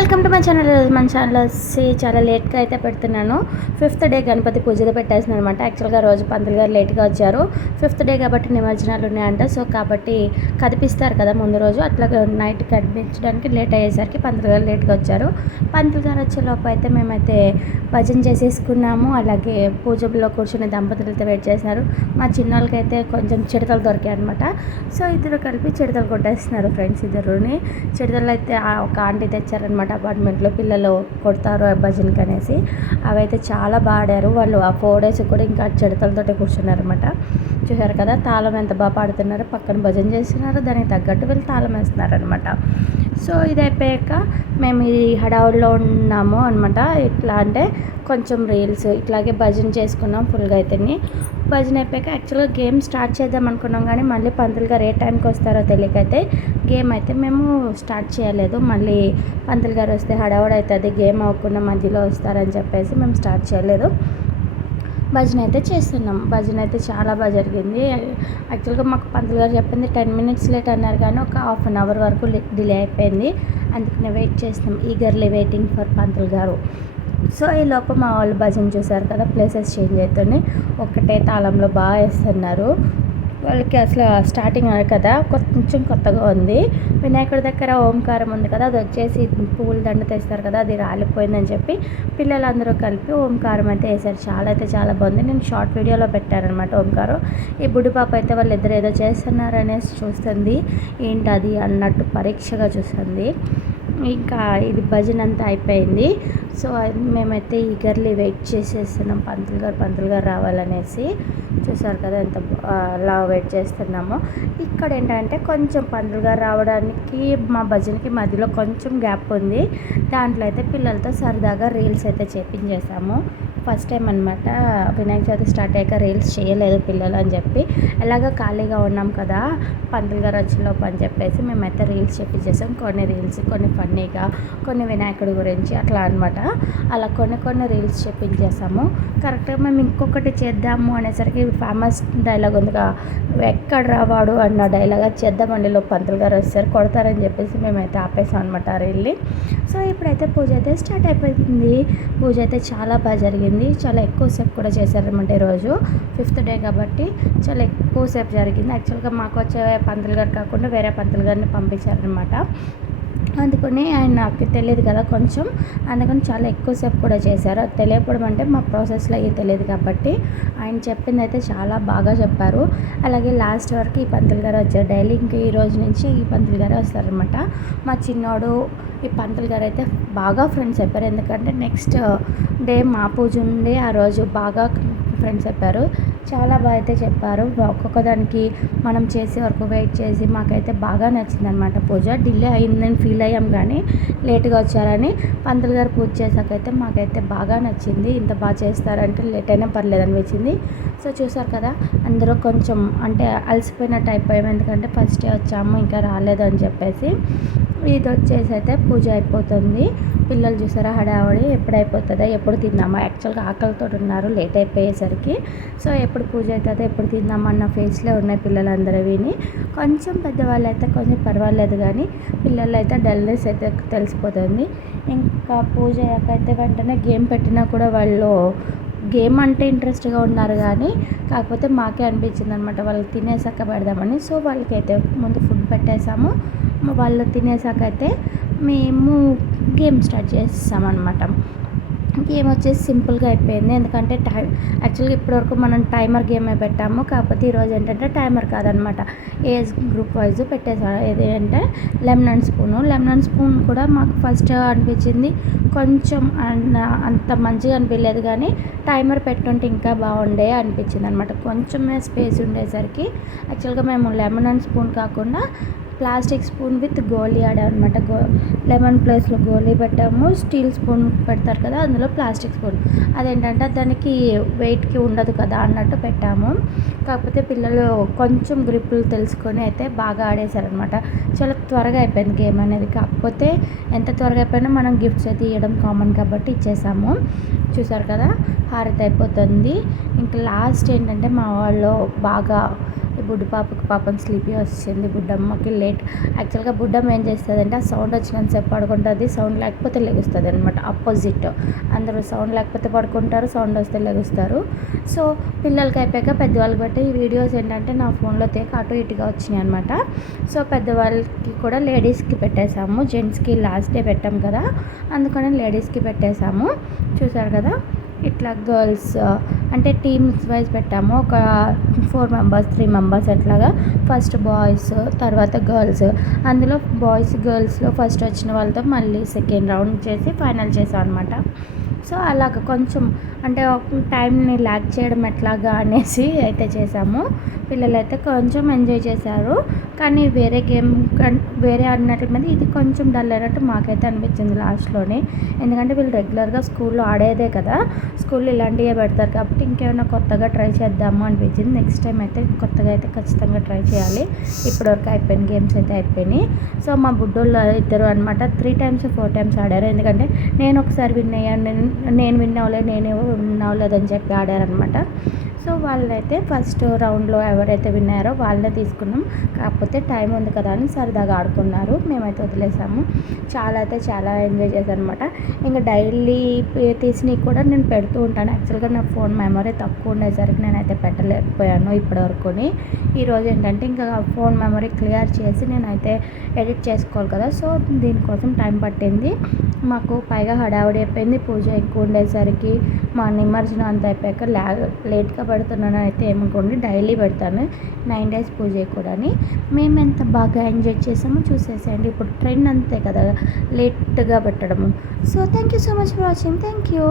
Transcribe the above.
Welcome to my channel. మన channel వచ్చి చాలా లేట్గా అయితే పెడుతున్నాను. ఫిఫ్త్ డే గణపతి పూజలు పెట్టేసిన అనమాట యాక్చువల్గా రోజు పంతులు గారు లేట్గా వచ్చారు. ఫిఫ్త్ డే కాబట్టి నిమజ్జనాలు ఉన్నాయంట. సో కాబట్టి కదిపిస్తారు కదా ముందు రోజు. అట్లా నైట్ కనిపించడానికి లేట్ అయ్యేసరికి పంతులు గారు లేట్గా వచ్చారు. పంతులు గారు వచ్చే లోపు అయితే మేమైతే భజన చేసేసుకున్నాము. అలాగే పూజలో కూర్చుని దంపతులు అయితే వెయిట్ చేస్తున్నారు. మా చిన్నోళ్ళకైతే కొంచెం చిడతలు దొరికాయి అనమాట సో ఇద్దరు కలిపి చిడతలు కొట్టేస్తున్నారు ఫ్రెండ్స్ ఇద్దరుని. చిడతలు అయితే ఒక ఆంటీ తెచ్చారనమాట అపార్ట్మెంట్లో పిల్లలు కొడతారు భజనకి అనేసి. అవైతే చాలా బాడారు వాళ్ళు ఆ ఫోర్ డేస్ కూడా ఇంకా చిడతలతోటే కూర్చున్నారనమాట చూశారు కదా తాళం ఎంత బాగా పాడుతున్నారు పక్కన భజన చేస్తున్నారు దానికి తగ్గట్టు వీళ్ళు తాళం వేస్తున్నారు అనమాట సో ఇది అయిపోయాక మేము ఈ హడావుడిలో ఉన్నాము అనమాట ఎట్లా అంటే కొంచెం రీల్స్ ఇట్లాగే భజన చేసుకున్నాం ఫుల్గా అయితేని. భజన అయిపోయాక యాక్చువల్గా గేమ్ స్టార్ట్ చేద్దాం అనుకున్నాం కానీ మళ్ళీ పంతులు గారు ఏ టైంకి వస్తారో తెలియకైతే గేమ్ అయితే మేము స్టార్ట్ చేయలేదు. మళ్ళీ పంతులు గారు వస్తే హడావుడి అవుతుంది గేమ్ అవ్వకుండా మధ్యలో వస్తారని చెప్పేసి మేము స్టార్ట్ చేయలేదు. భజన అయితే చేస్తున్నాం. భజన అయితే చాలా బాగా జరిగింది. యాక్చువల్గా మాకు పంతులు గారు చెప్పింది టెన్ మినిట్స్ లేట్ అన్నారు కానీ ఒక హాఫ్ అన్ అవర్ వరకు డిలే అయిపోయింది. అందుకనే వెయిట్ చేస్తున్నాం ఈగర్లీ వెయిటింగ్ ఫర్ పంతులు గారు. సో ఈ లోపల మా వాళ్ళు భజన చూసారు కదా ప్లేసెస్ చేంజ్ అవుతున్నాయి. ఒకటే తాళంలో బాగా వేస్తున్నారు. వాళ్ళకి అసలు స్టార్టింగ్ కదా కొంచెం కొత్తగా ఉంది. వినాయకుడి దగ్గర ఓంకారం ఉంది కదా అది వచ్చేసి పువ్వుల దండ తెస్తారు కదా అది రాలిపోయిందని చెప్పి పిల్లలందరూ కలిపి ఓంకారం అయితే వేశారు. చాలా అయితే చాలా బాగుంది. నేను షార్ట్ వీడియోలో పెట్టారనమాట ఓంకారం. ఈ బుడ్డి పాప అయితే వాళ్ళిద్దరు ఏదో చేస్తున్నారు అనేసి చూస్తుంది. ఏంటి అది అన్నట్టు పరీక్షగా చూస్తుంది. ఇంకా ఇది భజన అంతా అయిపోయింది. సో మేమైతే ఈగర్లీ వెయిట్ చేసేస్తున్నాం. పంతులు గారు పంతులు గారు రావాలనేసి. చూసారు కదా ఎంత అలా వెయిట్ చేస్తున్నామో. ఇక్కడ ఏంటంటే కొంచెం పంతులు గారు రావడానికి మా భజనకి మధ్యలో కొంచెం గ్యాప్ ఉంది. దాంట్లో అయితే పిల్లలతో సరదాగా రీల్స్ అయితే చేపించేసాము. ఫస్ట్ టైం అనమాట వినాయక చవితి స్టార్ట్ అయ్యాక రీల్స్ చేయలేదు పిల్లలు అని చెప్పి. ఎలాగ ఖాళీగా ఉన్నాం కదా పంతులు గారు వచ్చిలోపు అని చెప్పేసి మేమైతే రీల్స్ చేసాం కొన్ని రీల్స్ కొన్ని ఫన్నీగా కొన్ని వినాయకుడి గురించి అట్లా అనమాట అలా కొన్ని కొన్ని రీల్స్ చెప్పించేసాము కరెక్ట్గా మేము ఇంకొకటి చేద్దాము అనేసరికి ఫేమస్ డైలాగ్ ఉందిగా ఎక్కడ రావాడు అన్న డైలాగ్ చేద్దామండి లో పంతులు గారు వస్తారు కొడతారని చెప్పేసి మేమైతే ఆపేసాం అనమాట ఆ రీల్ని. సో ఇప్పుడైతే పూజ అయితే స్టార్ట్ అయిపోయింది. పూజ అయితే చాలా బాగా జరిగింది. చాలా ఎక్కువసేపు కూడా చేశారనమాట ఈరోజు ఫిఫ్త్ డే కాబట్టి చాలా ఎక్కువసేపు జరిగింది. యాక్చువల్గా మాకు వచ్చే పంతులు గారు కాకుండా వేరే పంతులు గారిని పంపించారనమాట. అందుకని ఆయన నాకు తెలియదు కదా కొంచెం. అందుకని చాలా ఎక్కువసేపు కూడా చేశారు. అది తెలియకపోవడం అంటే మా ప్రాసెస్లో అయ్యి తెలియదు కాబట్టి ఆయన చెప్పింది అయితే చాలా బాగా చెప్పారు. అలాగే లాస్ట్ వరకు ఈ పంతులు గారు వచ్చారు. డైలీ ఇంక ఈ రోజు నుంచి ఈ పంతులు గారు వస్తారనమాట మా చిన్నోడు ఈ పంతులు గారు అయితే బాగా ఫ్రెండ్స్ అయిపోయారు. ఎందుకంటే నెక్స్ట్ డే మా పూజ ఉంది ఆ రోజు బాగా ఫ్రెండ్స్ చెప్పారు చాలా బాగా అయితే చెప్పారు. ఒక్కొక్క దానికి మనం చేసే వరకు వెయిట్ చేసి మాకైతే బాగా నచ్చిందనమాట పూజ. డిలే అయిందని ఫీల్ అయ్యాం కానీ లేట్గా వచ్చారని పంతులు గారు పూజ చేసాకైతే మాకైతే బాగా నచ్చింది. ఇంత బాగా చేస్తారంటే లేట్ అయినా పర్లేదు అనిపించింది. సో చూసారు కదా అందరూ కొంచెం అంటే అలసిపోయినట్టు అయిపోయాం. ఎందుకంటే ఫస్ట్ డే వచ్చాము ఇంకా రాలేదు అని చెప్పేసి. ఇది వచ్చేసి అయితే పూజ అయిపోతుంది. పిల్లలు చూసారా హడావడి ఎప్పుడు అయిపోతుందా ఎప్పుడు తిందామా యాక్చువల్గా ఆకలితో ఉన్నారు లేట్ అయిపోయేసరికి. సో ఎప్పుడు పూజ అవుతుందో ఎప్పుడు తిందామా అన్న ఫేస్లో ఉన్నాయి పిల్లలందరూ విని. కొంచెం పెద్దవాళ్ళు అయితే కొంచెం పర్వాలేదు కానీ పిల్లలు అయితే డల్నెస్ అయితే తెలిసిపోతుంది. ఇంకా పూజ అయ్యాకైతే వెంటనే గేమ్ పెట్టినా కూడా వాళ్ళు గేమ్ అంటే ఇంట్రెస్ట్గా ఉన్నారు కానీ కాకపోతే మాకే అనిపించింది అనమాట వాళ్ళు తినేసాక పెడదామని. సో వాళ్ళకైతే ముందు ఫుడ్ పెట్టేసాము. వాళ్ళు తినేసాక అయితే మేము గేమ్ స్టార్ట్ చేస్తామన్నమాట. గేమ్ వచ్చేసి సింపుల్గా అయిపోయింది. ఎందుకంటే టై యాక్చువల్గా ఇప్పటివరకు మనం టైమర్ గేమే పెట్టాము. కాకపోతే ఈరోజు ఏంటంటే టైమర్ కాదనమాట ఏజ్ గ్రూప్ వైజ్ పెట్టేసాడు ఏది అంటే lemon and spoon. Lemon and spoon కూడా మాకు ఫస్ట్ అనిపించింది. కొంచెం అంత మంచిగా అనిపించలేదు కానీ టైమర్ పెట్టుంటే ఇంకా బాగుండే అనిపించింది అనమాట కొంచెమే స్పేస్ ఉండేసరికి యాక్చువల్గా మేము లెమన్ అండ్ స్పూన్ కాకుండా ప్లాస్టిక్ స్పూన్ విత్ గోలీ అనమాట గో లెమన్ ప్లేస్లో గోలీ పెట్టాము. స్టీల్ స్పూన్ పెడతారు కదా అందులో ప్లాస్టిక్ స్పూన్. అదేంటంటే దానికి వెయిట్కి ఉండదు కదా అన్నట్టు పెట్టాము. కాకపోతే పిల్లలు కొంచెం గ్రిప్పులు తెలుసుకొని అయితే బాగా ఆడేశారనమాట చాలా త్వరగా అయిపోయింది గేమ్ అనేది. కాకపోతే ఎంత త్వరగా అయిపోయినా మనం గిఫ్ట్స్ అయితే ఇవ్వడం కామన్ కాబట్టి ఇచ్చేసాము. చూసారు కదా హారతి అయిపోతుంది. ఇంకా లాస్ట్ ఏంటంటే మా వాళ్ళు బాగా బుడ్డు పాపకు పాపం స్లీపీ వచ్చింది బుడ్డమ్మకి లేట్ యాక్చువల్గా బుడ్డమ్మ ఏం చేస్తుందంటే ఆ సౌండ్ వచ్చినంతసేపు పడుకుంటుంది. సౌండ్ లేకపోతే లెగుస్తుంది అనమాట ఆపోజిట్ అందరూ సౌండ్ లేకపోతే పడుకుంటారు సౌండ్ వస్తే లెగుస్తారు. సో పిల్లలకి అయిపోయాక పెద్దవాళ్ళకి బట్టి ఈ వీడియోస్ ఏంటంటే నా ఫోన్లో తేక అటు ఇటుగా వచ్చినాయి అనమాట సో పెద్దవాళ్ళకి కూడా లేడీస్కి పెట్టేశాము. జెంట్స్కి లాస్ట్ డే పెట్టాం కదా. అందుకని లేడీస్కి పెట్టేశాము. చూసారు కదా? ఇట్లా గర్ల్స్ అంటే టీమ్స్ వైజ్ పెట్టాము. ఒక ఫోర్ మెంబర్స్ త్రీ మెంబర్స్ అట్లాగా. ఫస్ట్ బాయ్స్ తర్వాత గర్ల్స్. అందులో బాయ్స్ గర్ల్స్లో ఫస్ట్ వచ్చిన వాళ్ళతో మళ్ళీ సెకండ్ రౌండ్ చేసి ఫైనల్ చేసాం అనమాట సో అలాగ కొంచెం అంటే టైంని ల్యాక్ చేయడం ఎట్లాగా అనేసి అయితే చేసాము. పిల్లలు అయితే కొంచెం ఎంజాయ్ చేశారు. కానీ వేరే గేమ్ వేరే ఆడినట్ల మీద ఇది కొంచెం డల్ అయినట్టు మాకైతే అనిపించింది లాస్ట్లోనే. ఎందుకంటే వీళ్ళు రెగ్యులర్గా స్కూల్లో ఆడేదే కదా. స్కూల్లో ఇలాంటివే పెడతారు కాబట్టి ఇంకేమైనా కొత్తగా ట్రై చేద్దాము అనిపించింది. నెక్స్ట్ టైం అయితే కొత్తగా అయితే ఖచ్చితంగా ట్రై చేయాలి. ఇప్పటివరకు అయిపోయిన గేమ్స్ అయితే అయిపోయినాయి. సో మా బుడ్డోళ్ళు ఇద్దరు అనమాట త్రీ టైమ్స్ ఫోర్ టైమ్స్ ఆడారు. ఎందుకంటే నేను ఒకసారి విన్ అయ్యాను. నేను నేను విన్ అవ్వలేదు నేను విన్ అవ్వలేదని చెప్పి ఆడారనమాట సో వాళ్ళైతే ఫస్ట్ రౌండ్లో ఎవరైతే విన్నారో వాళ్ళే తీసుకున్నాం. కాకపోతే టైం ఉంది కదా అని సరదాగా ఆడుకున్నారు. మేమైతే వదిలేసాము. చాలా అయితే చాలా ఎంజాయ్ చేశాను అనమాట ఇంకా డైలీ తీసినవి కూడా నేను పెడుతూ ఉంటాను. యాక్చువల్గా నా ఫోన్ మెమరీ తక్కువ ఉండేసరికి నేనైతే పెట్టలేకపోయాను ఇప్పటివరకుని. ఈరోజు ఏంటంటే ఇంకా ఫోన్ మెమరీ క్లియర్ చేసి నేనైతే ఎడిట్ చేసుకోవాలి కదా. సో దీనికోసం టైం పట్టింది. మాకు పైగా హడావుడి అయిపోయింది. పూజ ఎక్కువ ఉండేసరికి మా నిమజ్జనం అంత అయిపోయాక లేట్గా పెడుతున్నాను అయితే ఏమనుకోండి డైలీ పెడతాను. నైన్ డేస్ పూజ కూడా మేము ఎంత బాగా ఎంజాయ్ చేసామో చూసేసేయండి. ఇప్పుడు ట్రెండ్ అంతే కదా లేట్గా పెట్టడము. So thank you so much for watching thank you